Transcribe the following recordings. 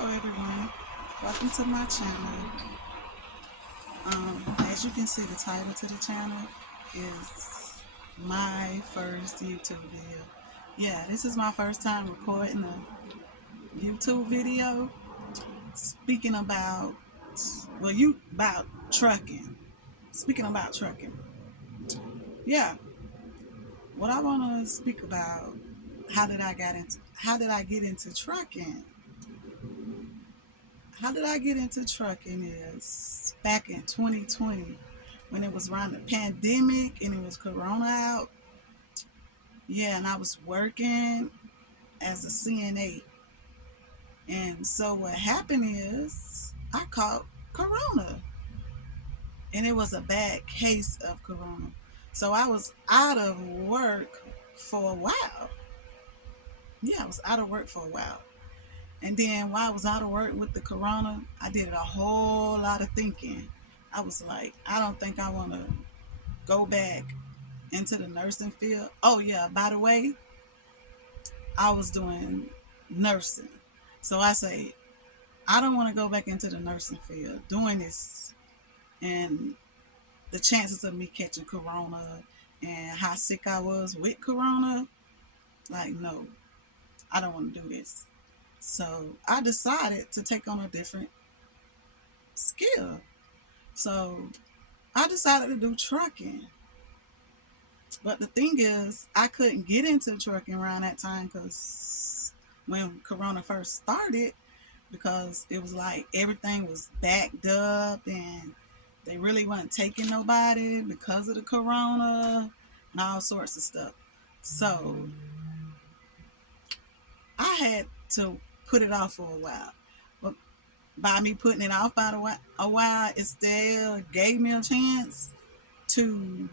Hello everyone, welcome to my channel. As you can see, the title to the channel is my first YouTube video. Yeah, this is my first time recording a YouTube video speaking about, about trucking. Speaking about trucking. Yeah, what I want to speak about, how did I get into trucking? How did I get into trucking is back in 2020 when it was around the pandemic and it was Corona out. Yeah, and I was working as a CNA. And so what happened is I caught Corona and it was a bad case of Corona. So I was out of work for a while. Yeah, I was out of work for a while. And then while I was out of work with the Corona, I did a whole lot of thinking. I was like, I don't think I want to go back into the nursing field. Oh, yeah, by the way, I was doing nursing. So I say, I don't want to go back into the nursing field doing this and the chances of me catching Corona and how sick I was with Corona. Like, no, I don't want to do this. So I decided to take on a different skill. So I decided to do trucking. But the thing is, I couldn't get into trucking around that time because when Corona first started, because it was like everything was backed up and they really weren't taking nobody because of the Corona and all sorts of stuff. So I had to put it off for a while. But by me putting it off by a while, it still gave me a chance to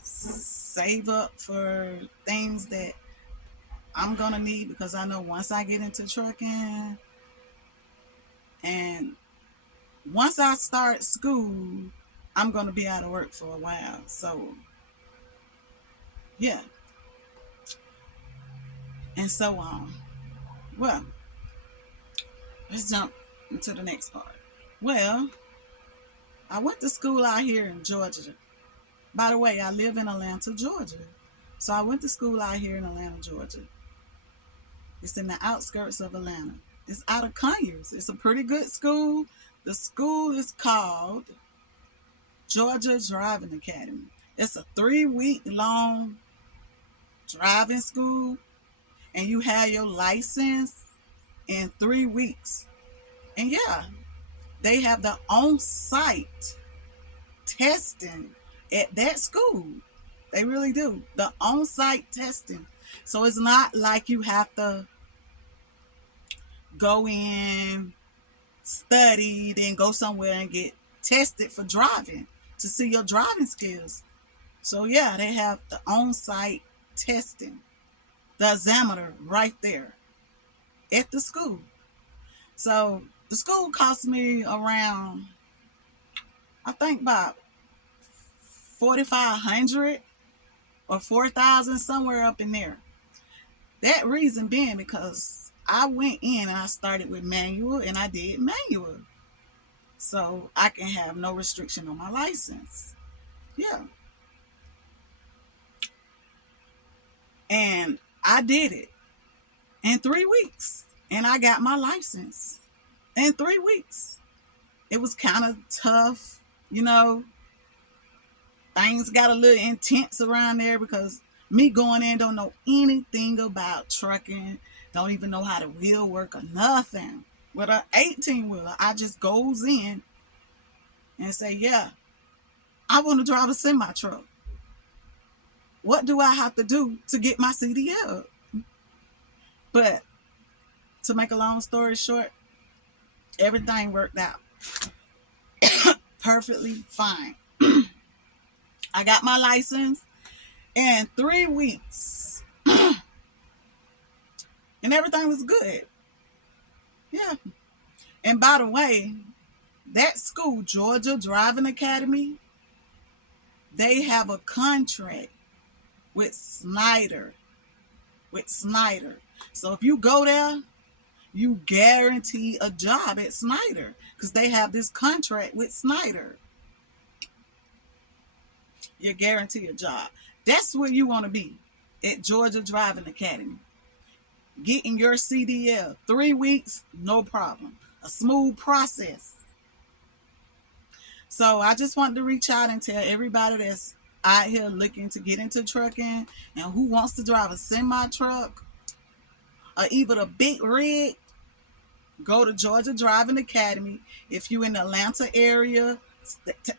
save up for things that I'm gonna need, because I know once I get into trucking and once I start school, I'm gonna be out of work for a while. So yeah, and so on. Well, let's jump into the next part. Well, I went to school out here in Georgia. By the way, I live in Atlanta, Georgia. So I went to school out here in Atlanta, Georgia. It's in the outskirts of Atlanta. It's out of Conyers. It's a pretty good school. The school is called Georgia Driving Academy. It's a 3-week long driving school, and you have your license in 3 weeks. And yeah, they have the on-site testing at that school. They really do. The on-site testing. So it's not like you have to go in, study, then go somewhere and get tested for driving to see your driving skills. So yeah, they have the on-site testing, the examiner right there at the school. So the school cost me around, I think about 4,500 or 4,000, somewhere up in there. That reason being because I went in and I started with manual and I did manual. So I can have no restriction on my license. Yeah. And I did it in 3 weeks. And I got my license in 3 weeks. It was kind of tough, you know. Things got a little intense around there because me going in don't know anything about trucking, don't even know how the wheel work or nothing. With an 18-wheeler, I just goes in and say, yeah, I want to drive a semi-truck. What do I have to do to get my CDL? But to make a long story short, everything worked out perfectly fine. I got my license in 3 weeks and everything was good. Yeah. And by the way, that school, Georgia Driving Academy, they have a contract with Snyder. So if you go there, you guarantee a job at Snyder because they have this contract with Snyder. You guarantee a job. That's where you want to be, at Georgia Driving Academy. Getting your CDL 3 weeks, no problem. A smooth process. So I just wanted to reach out and tell everybody that's out here looking to get into trucking and who wants to drive a semi truck or even a big rig, go to Georgia Driving Academy. If you're in the Atlanta area,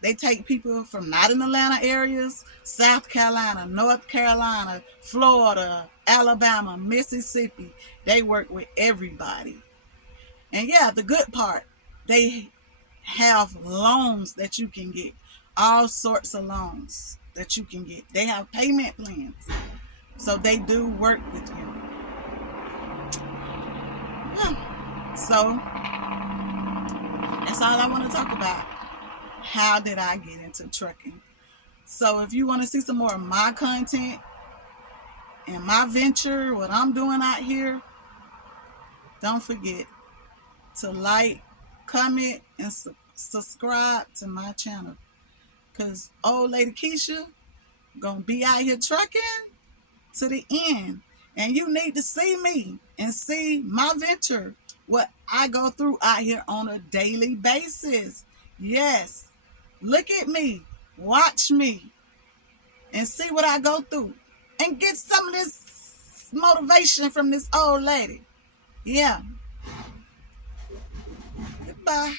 they take people from not in Atlanta areas, South Carolina, North Carolina, Florida, Alabama, Mississippi. They work with everybody. And yeah, the good part, they have loans that you can get, all sorts of loans that you can get. They have payment plans. So they do work with you. Yeah. So that's all I want to talk about. How did I get into trucking? So if you want to see some more of my content and my venture, what I'm doing out here, don't forget to like, comment, and subscribe to my channel. Because old lady Keisha gonna be out here trucking to the end. And you need to see me and see my venture, what I go through out here on a daily basis. Yes, look at me, watch me, and see what I go through. And get some of this motivation from this old lady. Yeah. Goodbye.